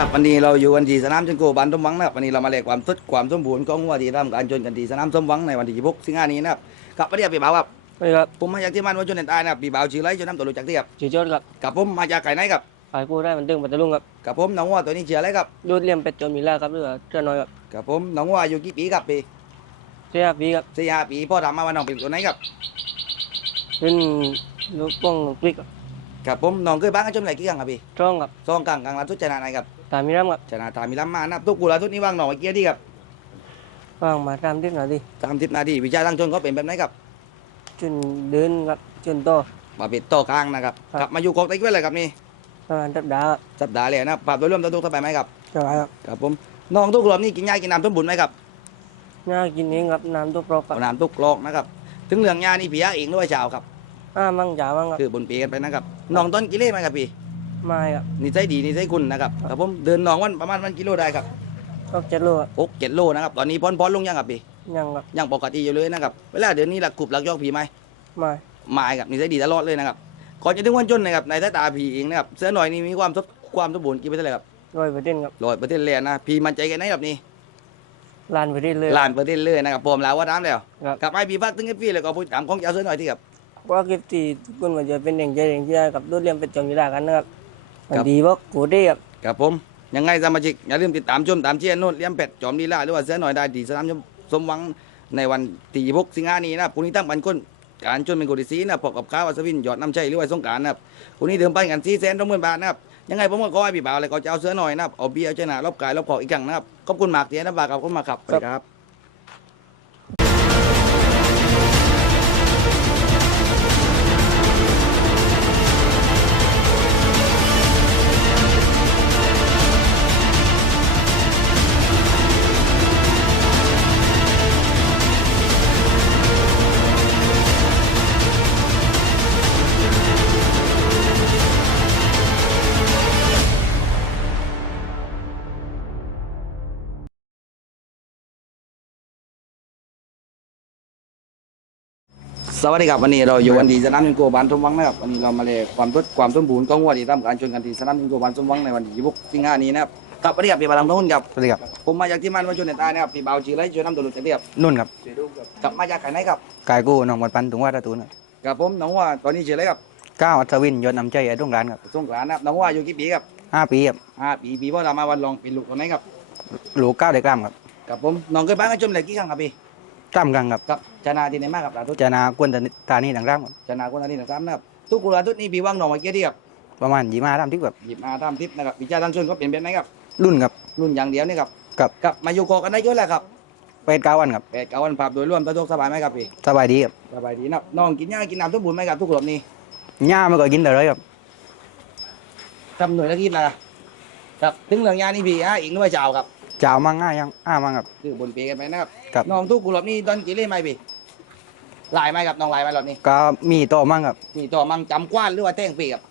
ครับวันนี้เราอยู่กันที่สนามชนโกบันสมหวังนะครับวันนี้เรามาเลกความสดความสมบูรณ์ของวัวที่ทำการชนกันที่สนามสมหวังในวันที่26สิงหาคมนี้นะครับครับวันนี้พี่บ่าวครับสวัสดีครับผมมาจากที่มันวัวชนเน็ตไอนะครับพี่บ่าวชื่ออะไรชื่อน้ำตัวรู้จักที่ครับชื่อโจทย์ครับกับผมมาจากไก่ไหนครับขายกู้ได้มันตึงปัตตาลุงครับกับผมน้องวัวตัวนี้ชื่ออะไรครับดูดเลี่ยมเป็ดโจนมีล่าครับหรือว่าเจ้าน้อยครับกับผมน้องวัวอายู่กี่ปีครับพี่เสียปีครับสี่ห้าปีพ่อทำมาวันน้องเป็นตัวไหนครับเป็นลูกป้องลูกปิ๊กครับกับผมน้องเคยบ้างกันชนอะไรกี่ครั้งครับพี่ช่องครับซองกลางกลางลานทุกชนะไหนครับ ตามมีน้ำครับชนะทามีล้ำมานะครับทุกกูลาทุกนี้ว่างหน่อยเกียร์ดีครับว่างมาตามทิศหน่อยดิสามสิบนาทีวิชาทางชนเขาเป็นแบบไหนครับจนเดินครับจนโตมาเป็นโต่อกลางนะครับครับ กลับมาอยู่กอกไต้เกี้ยเลยครับนี่ประมาณสัปดาห์ครับสัปดาห์เลยนะครับปรับโดยรวมตัวทุกสบายไหมครับสบายครับครับผมน้องทุกรอบนี่กินยากินน้ำสมบูรณ์ไหมครับน่ากินเองครับน้ำตัวโปรครับเอาน้ำทุกกรอกนะครับถึงเรื่องยานี่พี่ยาเองด้วยชาวครับอ้ามั่งจ๋ามั่งครับคือบนปีกันไปนะครับน้องต้นกิเลสไหมครับพี่ ไม่ครับนิสัยดีนิสัยคุณนะครับครับผมเดินน้องวันประมาณวันกิโลได้ครับก็เจ็ดโลครับหกเจ็ดโลนะครับตอนนี้พ้นพ้นลงยังครับพี่ยังครับยังปกติอยู่เลยนะครับเวลาเดือนนี้หลักกรุบหลักยอกผีไหมไม่ไม่ครับนิสัยดีตลอดเลยนะครับก่อนจะถึงวันจนนะครับในสายตาผีเองนะครับเสื้อหน่อยนี่มีความสดความสมบูรณ์กี่เปอร์เซ็นต์เลยครับร้อยเปอร์เซ็นต์ครับร้อยเปอร์เซ็นต์เลยนะพี่มั่นใจกันไหนครับนี่ล้านเปอร์เซ็นต์เลยล้านเปอร์เซ็นต์เลยนะครับผมแล้วว่าน้ำแล้วครับกับไอ้พี่ฟักถึงไอ้พี่แล้วก็พูดถามของเจ้าเสื้อหน่อยที่ครับว่าเก็บตีทุกคนมันจะเป็นแดงใจแดงใจกับดูดเลี่ยมเป็ดโจนมีล่ากันนะครับ ครับดีบอกกูได้ครับครับผมยังไงสมาชิกอย่าลืมติดตามชมตามเชียร์โน่นเลี้ยมเป็ดจอมลีลาหรือว่าเสื้อหน่อยได้ที่สนามสมหวังในวันที่พกสิงหานี้นะครับพรุ่งนี้ตั้งปันคนการชนเป็นกุฏิศรีนะพบกับข้าวอัศวินยอดน้ำใจหรือว่าสงกรารนะครับพรุ่งนี้เดิมไปกันสี่แสนต้องหมื่นบาทนะครับยังไงผมก็ขอให้พี่บ่าวอะไรก็จะเอาเสื้อหน่อยนะครับเอาเบียร์เอาชนะรอบกายรอบขออีกครั้งนะครับขอบคุณมากที่ให้น้ำบากขอบคุณมากครับสวัสดีครับ สวัสดีครับวันนี้เราอยู่กันที่สนามยิงโกบานสมหวังนะครับวันนี้เรามาเลยความทดความสมบูรณ์ของวัวที่ทำการชนกันที่สนามยิงโกบานสมหวังในวันที่26สิงหาคมนี้นะครับครับสวัสดีครับพี่บาลังทุนครับสวัสดีครับผมมาจากที่มันวัชนเนตายนะครับพี่เบาชื่ออะไรช่วยนำตัวรู้จักเรียบนุ่นครับกลับมาจากไหนครับกายกู้หนองบันปันถุงว่าตะตูนครับกับผมน้องว่าตอนนี้ชื่ออะไรครับก้าวอัศวินยศนำใจไอ้ตรงร้านครับสงขลานะครับน้องว่าอยู่กี่ปีครับห้าปีครับห้าปีปีพ่อทำมาวันลองเป็นลูกคนไหนครับหลูกเก้าเด็กกล้ามครับกับผมน้องเคยบ้านกันชมเหล็กกี่ครั้งครับพี่ กล้ามกลางครับครับชนะที่ไหนมากครับลาทุกจะนากวนตาตานี่ต่างร่างครับชนะคนละที่นะครับนะครับทุกกุลาทุกนี่พี่ว่างน้องมาเกี่ยที่ครับประมาณยี่มาทำที่แบบหยิบมาทำทิปนะครับวิชาทางชนก็เปลี่ยนเป็นไหนครับรุ่นครับรุ่นอย่างเดียวนี่ครับครับกับมาอยู่กอกันได้เยอะแหละครับแปดเก้าวันครับแปดเก้าวันปรับโดยรวมสะดวกสบายไหมครับพี่สบายดีครับสบายดีนะครับน้องกินหญ้ากินน้ำทุกบุญไหมครับทุกกลุ่มนี้หญ้าไม่ก็กินแต่เลยครับทำหน่วยละกินละครับถึงเรื่องยานี่พี่ฮะอีกหน่วยเจ้าครับ เจ้ามั่งง่ายยังอ้ามั่งครับ คือบนเปกันไปนะครับครับ น้องทุกกลุ่มนี้ตอนกี่เล่ไหมพี่ลายไหมครับน้องลายไหมรอบนี้ก็มีโตมั่งครับนี่ตัวมังจำกว้านหรือว่าแต้งปีครับ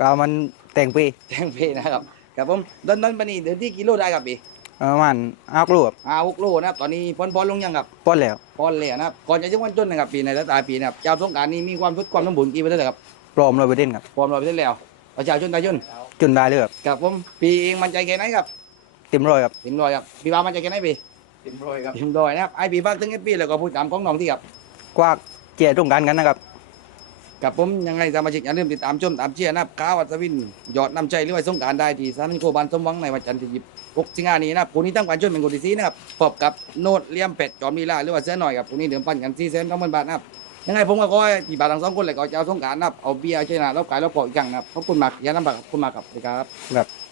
ก็มันแต่งปีแต้งปีนะครับครับผมตอนตอนปานนี้เดือนที่กิโลได้ครับพี่ประมาณอ้ากลูกครับอาหกโลนะครับตอนนี้พ้นพ้นลงยังครับป้นแล้วพ้นเลยนะครับก่อนจะถึงวันต้นนะครับปีในรัตาปีนะครับเจ้าสงกรารนี้มีความทุกข์ความสมบูรณ์กี่เปอร์เซ็นต์ครับปลอมเลยไปเด่นครับพร้อมเราไปเสร็จแล้วประชาชนไทยชนจนได้เลยครับครับผมปีเองมั่นใจแค่ไหนครับ เต็มร้อยครับเต็มร้อยครับพี่บ้ามั่นใจแค่ไหนพี่เต็มร้อยครับเต็มร้อยนะครับไอพี่บ้าถึงไอปีแล้วก็พูดตามของน้องที่ครับกว้างเจียตรงกันกันนะครับกับผมยังไงสมาชิกอย่าลืมติดตามชมตามเชียร์นะครับข้าวอัศวินยอดน้ำใจหรือว่าสงกรารได้ที่สถานีโคบานสมหวังในวันจันทร์ที่ยี่สิบสิงหาคมนี้นะครับคนนี้ตั้งการชนเป็นคนที่สีนะครับพบกับโนดเลี่ยมเป็ดจอมลีลาหรือว่าเสื้อหน่อยครับคนนี้เดิมพันกันสี่แสนสองหมื่นบาทนะครับยังไงผมก็ขอให้พี่บาททั้งสองคนเลยก็จะเอาสงกรารนะครับเอาเบียร์ชนะรอบขายรอบปล่อยอีกครั้งนะครับขอบคุณมากอย่าลำบากขอบคุณมากครับสวัสดีครับครับ